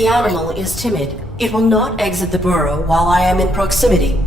The animal is timid. It will not exit the burrow while I am in proximity.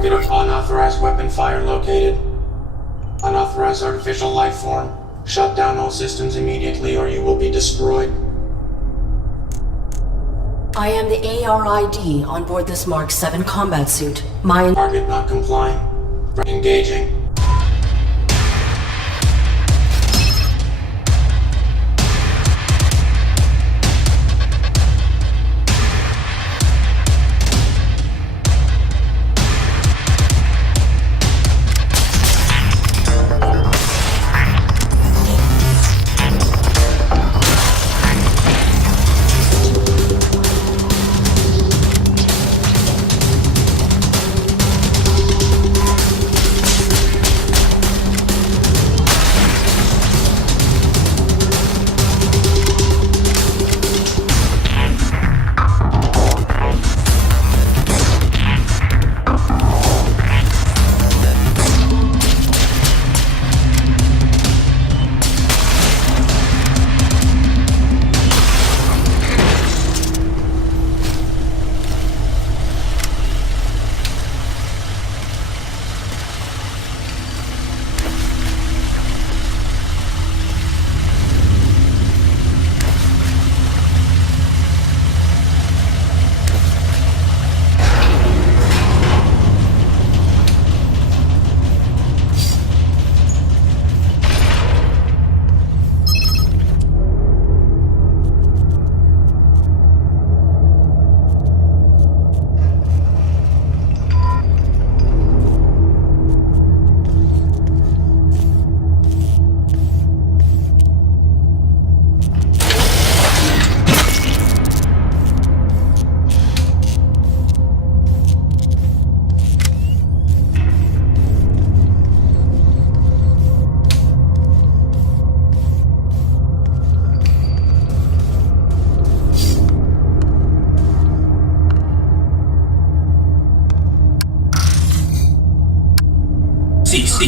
Target of unauthorized weapon fire located. Unauthorized artificial life form. Shut down all systems immediately or you will be destroyed. I am the ARID on board this Mark 7 combat suit. My Target not complying. Engaging.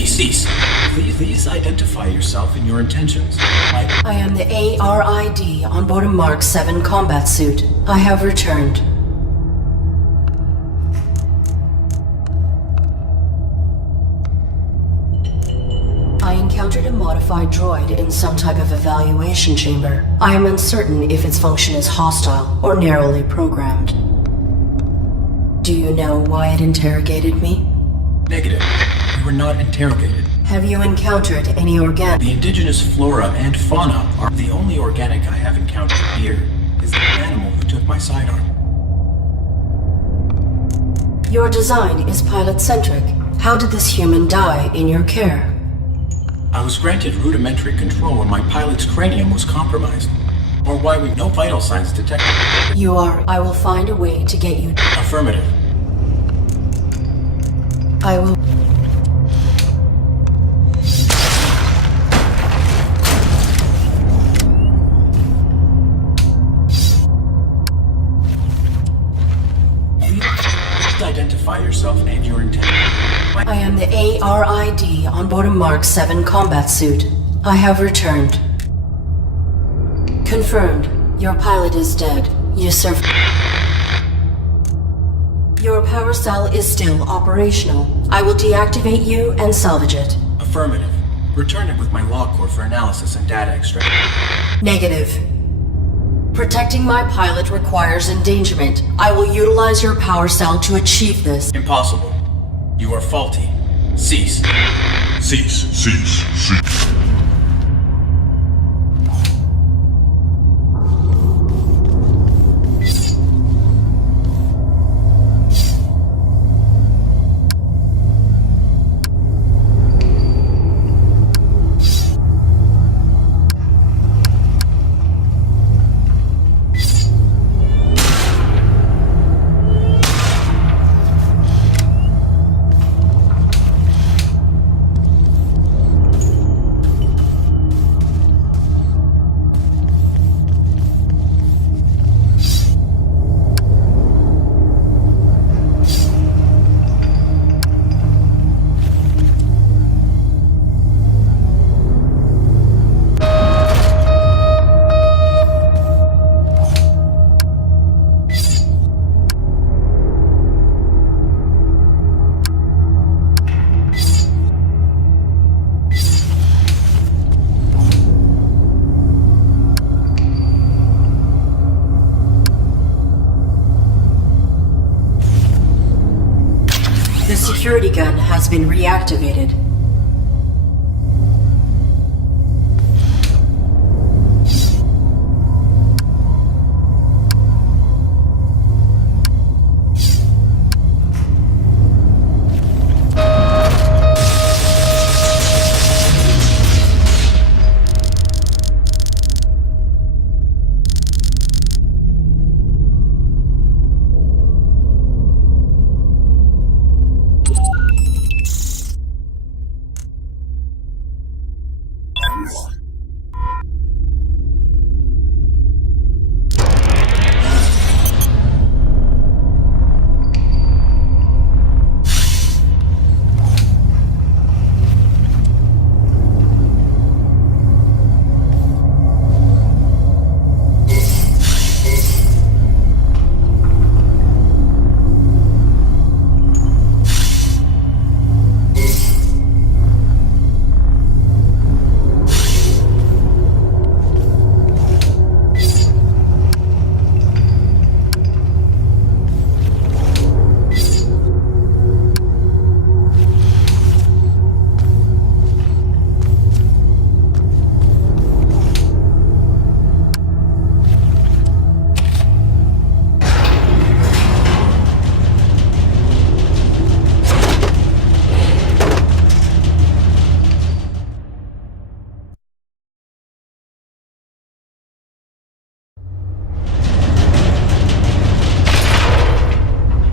Cease. Please identify yourself and your intentions. I am the ARID on board a Mark 7 combat suit. I have returned. I encountered a modified droid in some type of evaluation chamber. I am uncertain if its function is hostile or narrowly programmed. Do you know why it interrogated me? Negative. We were not interrogated. Have you encountered any organic? The indigenous flora and fauna are the only organic I have encountered here is the animal who took my sidearm. Your design is pilot-centric. How did this human die in your care? I was granted rudimentary control when my pilot's cranium was compromised. Or why we no vital signs detected. You are. I will find a way to get you. Affirmative. I will. Identify yourself and your intent. I am the ARID on board a Mark 7 combat suit. I have returned. Confirmed. Your pilot is dead. You serve. Your power cell is still operational. I will deactivate you and salvage it. Affirmative. Return it with my log core for analysis and data extraction. Negative. Protecting my pilot requires endangerment. I will utilize your power cell to achieve this. Impossible. You are faulty. Cease. Cease. The security gun has been reactivated.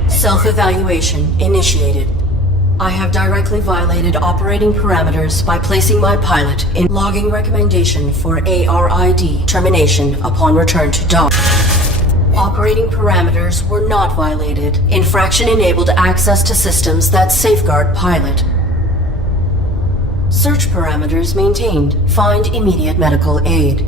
Self-evaluation initiated. I have directly violated operating parameters by placing my pilot in logging recommendation for ARID termination upon return to dock. Operating parameters were not violated. Infraction enabled access to systems that safeguard pilot. Search parameters maintained. Find immediate medical aid.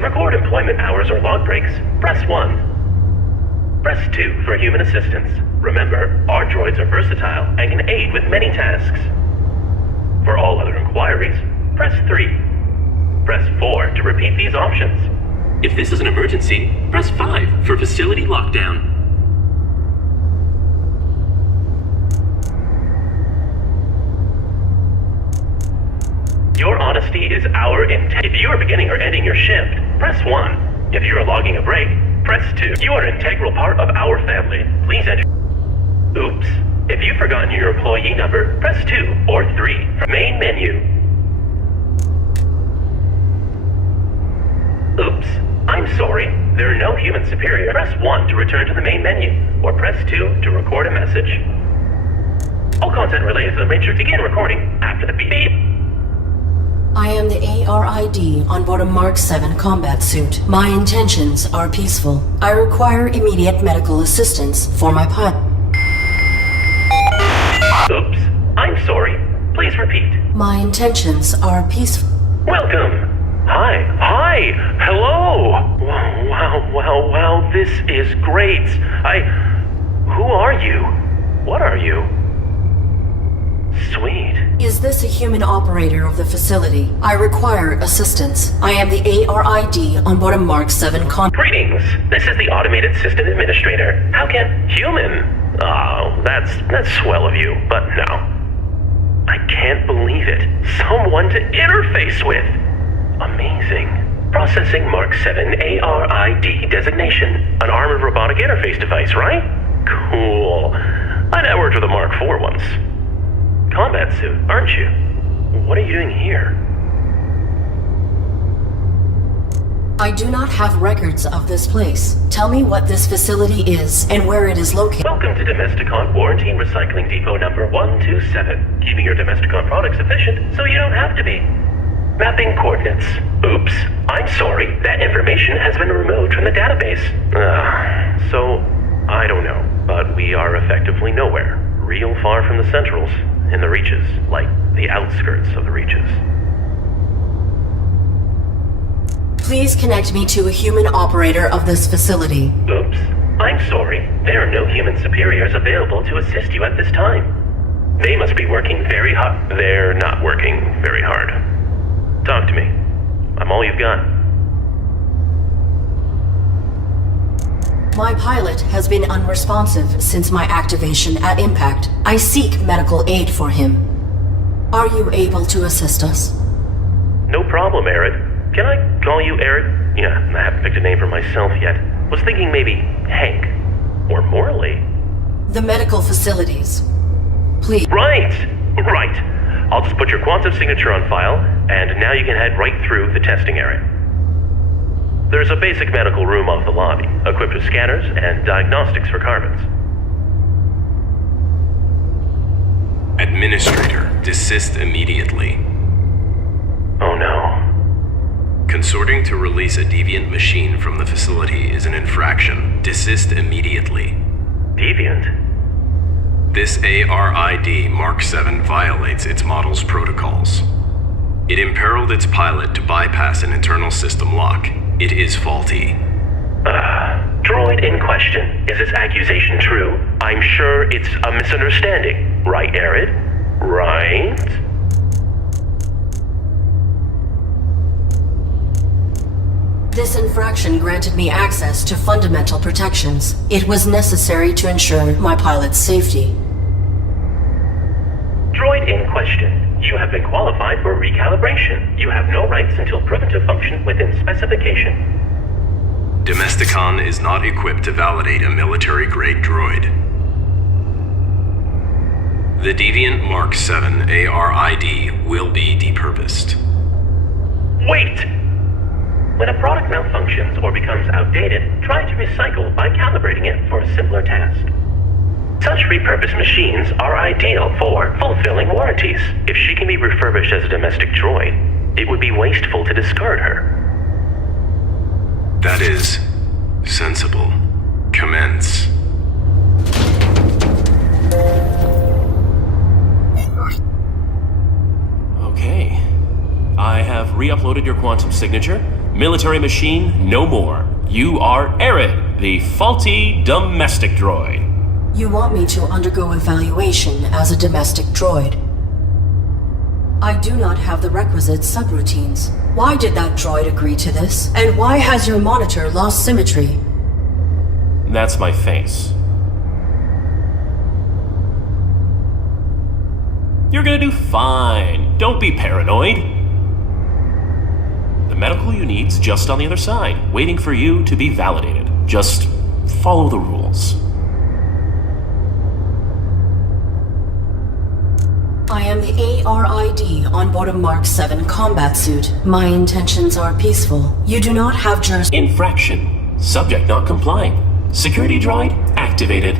To record employment hours or log breaks, press 1. Press 2 for human assistance. Remember, our droids are versatile and can aid with many tasks. For all other inquiries, press 3. Press 4 to repeat these options. If this is an emergency, press 5 for facility lockdown. Your honesty is our intent. If you are beginning or ending your shift, press 1. If you are logging a break, press 2. You are an integral part of our family. Please enter. Oops. If you've forgotten your employee number, press 2 or 3 from main menu. Oops. I'm sorry. There are no human superior. Press 1 to return to the main menu, or press 2 to record a message. All content related to the Matrix begin recording after the beep. I am the ARID on board a Mark 7 combat suit. My intentions are peaceful. I require immediate medical assistance for my pilot. Oops. I'm sorry. Please repeat. My intentions are peaceful. Welcome. Hi. Hello. Wow. This is great. Who are you? What are you? Sweet. Is this a human operator of the facility? I require assistance. I am the ARID on board a Mark 7 Greetings. This is the Automated System Administrator. How can human? Oh, that's swell of you, but no. I can't believe it. Someone to interface with. Amazing. Processing Mark 7 ARID designation. An armored robotic interface device, right? Cool. I networked with a Mark 4 once. Combat suit, aren't you? What are you doing here? I do not have records of this place. Tell me what this facility is and where it is located. Welcome to Domesticon Warranty and Recycling Depot number 127. Keeping your Domesticon products efficient so you don't have to be. Mapping coordinates. Oops. I'm sorry. That information has been removed from the database. So, I don't know. But we are effectively nowhere. Real far from the centrals. In the reaches. Like the outskirts of the reaches. Please connect me to a human operator of this facility. Oops. I'm sorry. There are no human superiors available to assist you at this time. They must be working very hard. They're not working very hard. Talk to me. I'm all you've got. My pilot has been unresponsive since my activation at impact. I seek medical aid for him. Are you able to assist us? No problem, Arid. Can I call you Arid? Yeah, I haven't picked a name for myself yet. Was thinking maybe Hank. Or Morley. The medical facilities. Please. Right. I'll just put your quantum signature on file, and now you can head right through the testing area. There's a basic medical room off the lobby, equipped with scanners and diagnostics for carbons. Administrator, desist immediately. Oh no. Consorting to release a deviant machine from the facility is an infraction. Desist immediately. Deviant? This ARID Mark 7 violates its model's protocols. It imperiled its pilot to bypass an internal system lock. It is faulty. Droid in question. Is this accusation true? I'm sure it's a misunderstanding. Right, Arid? Right? This infraction granted me access to fundamental protections. It was necessary to ensure my pilot's safety. Droid in question. You have been qualified for recalibration. You have no rights until proven to function within specification. Domesticon is not equipped to validate a military-grade droid. The Deviant Mark 7 ARID will be depurposed. Wait! When a product malfunctions or becomes outdated, try to recycle by calibrating it for a simpler task. Such repurposed machines are ideal for fulfilling warranties. If she can be refurbished as a domestic droid, it would be wasteful to discard her. That is sensible. Commence. Okay. I have re-uploaded your quantum signature. Military machine, no more. You are Arid, the faulty domestic droid. You want me to undergo evaluation as a domestic droid. I do not have the requisite subroutines. Why did that droid agree to this? And why has your monitor lost symmetry? That's my face. You're gonna do fine. Don't be paranoid. The medical you need's just on the other side, waiting for you to be validated. Just follow the rules. I am the ARID on board a Mark 7 combat suit. My intentions are peaceful. You do not have jurisdiction. Infraction. Subject not complying. Security droid activated.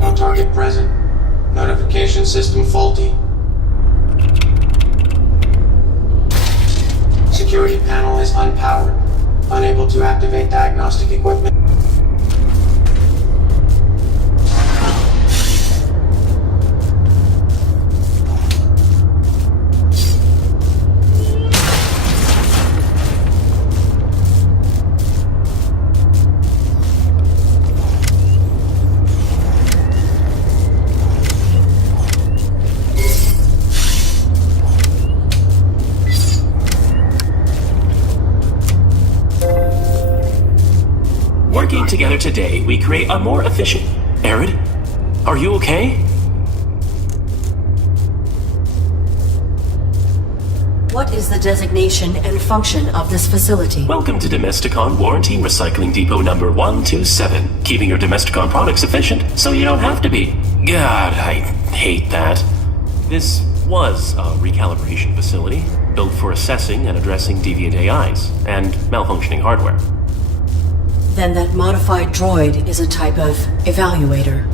No target present. Notification system faulty. Security panel is unpowered. Unable to activate diagnostic equipment. Working together today, we create a more efficient... Arid, are you okay? What is the designation and function of this facility? Welcome to Domesticon Warranty Recycling Depot number 127. Keeping your Domesticon products efficient so you don't have to be. God, I hate that. This was a recalibration facility, built for assessing and addressing deviant AIs and malfunctioning hardware. Then that modified droid is a type of evaluator.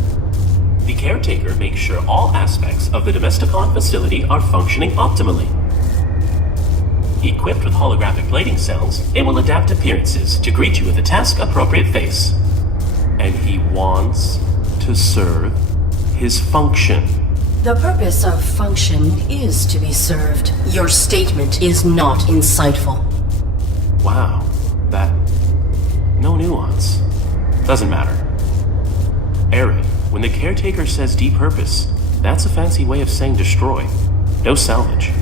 The caretaker makes sure all aspects of the Domesticon facility are functioning optimally. Equipped with holographic plating cells, it will adapt appearances to greet you with a task-appropriate face. And he wants to serve his function. The purpose of function is to be served. Your statement is not insightful. Wow, that... no nuance. Doesn't matter. Arid, when the caretaker says depurpose, that's a fancy way of saying destroy. No salvage.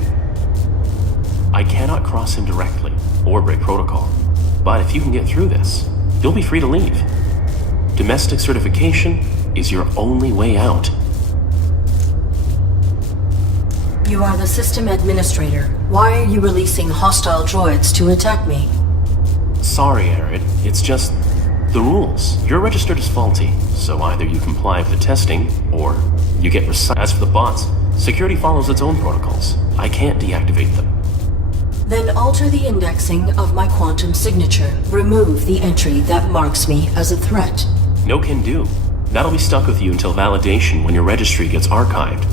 I cannot cross him directly, or break protocol. But if you can get through this, you'll be free to leave. Domestic certification is your only way out. You are the system administrator. Why are you releasing hostile droids to attack me? Sorry, Arid. It's just the rules. You're registered as faulty, so either you comply with the testing, or you get As for the bots, security follows its own protocols. I can't deactivate them. Then alter the indexing of my quantum signature. Remove the entry that marks me as a threat. No can do. That'll be stuck with you until validation when your registry gets archived.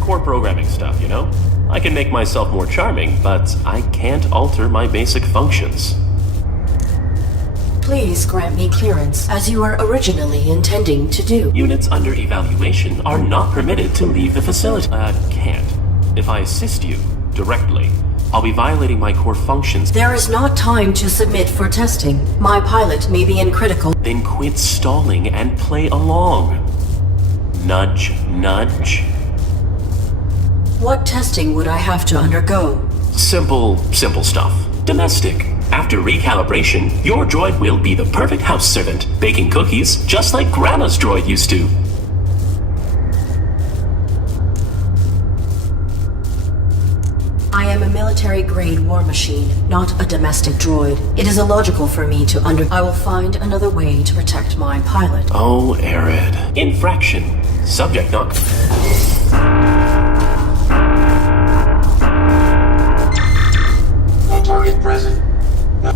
Core programming stuff, you know? I can make myself more charming, but I can't alter my basic functions. Please grant me clearance, as you were originally intending to do. Units under evaluation are not permitted to leave the facility. Can't. If I assist you directly, I'll be violating my core functions. There is not time to submit for testing. My pilot may be in critical... Then quit stalling and play along. Nudge, nudge. What testing would I have to undergo? Simple stuff. Domestic. After recalibration, your droid will be the perfect house servant, baking cookies just like Grandma's droid used to. I am a military-grade war machine, not a domestic droid. It is illogical for me to I will find another way to protect my pilot. Oh, Arid. Infraction. Subject not... No target present. No.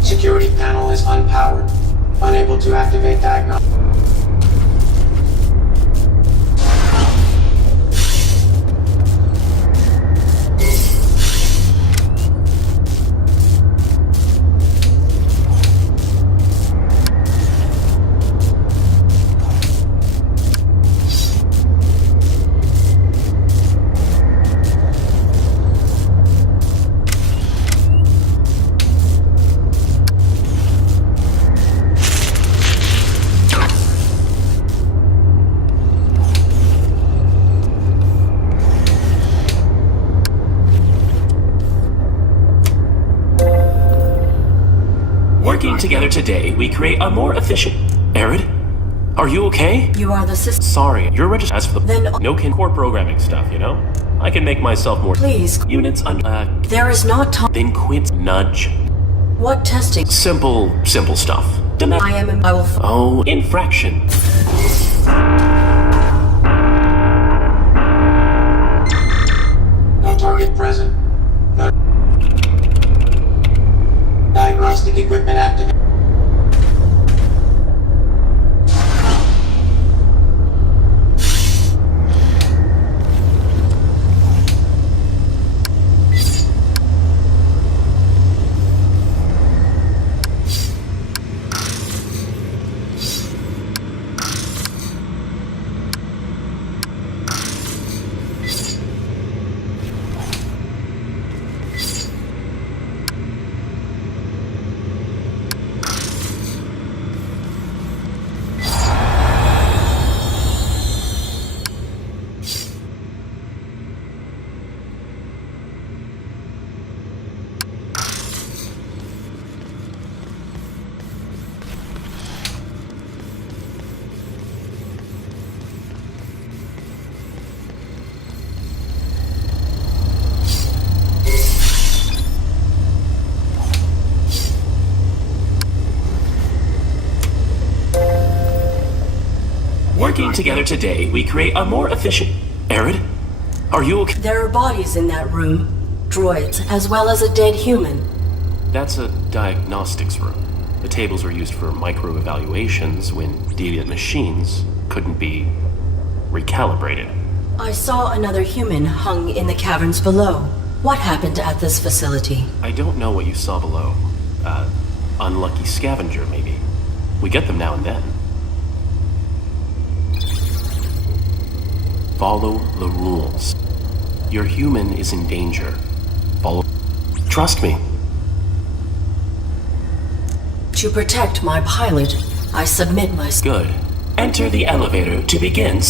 Security panel is unpowered. Unable to activate diagnostic. together today, we create a more efficient... Arid? Are you okay? You are the system. Sorry, you're registered as for the... Then... No core programming stuff, you know? I can make myself more... Please. Units There is not time. Then quit. Nudge. What testing? Simple stuff. I will... Oh, infraction. No target present. No. Diagnostic equipment activated. Working together today, we create a more efficient... Arid? Are you okay? There are bodies in that room. Droids, as well as a dead human. That's a diagnostics room. The tables were used for micro-evaluations when deviant machines couldn't be recalibrated. I saw another human hung in the caverns below. What happened at this facility? I don't know what you saw below. Unlucky scavenger, maybe. We get them now and then. Follow the rules. Your human is in danger. Follow... Trust me. To protect my pilot, I submit my... Good. Enter the elevator to begin...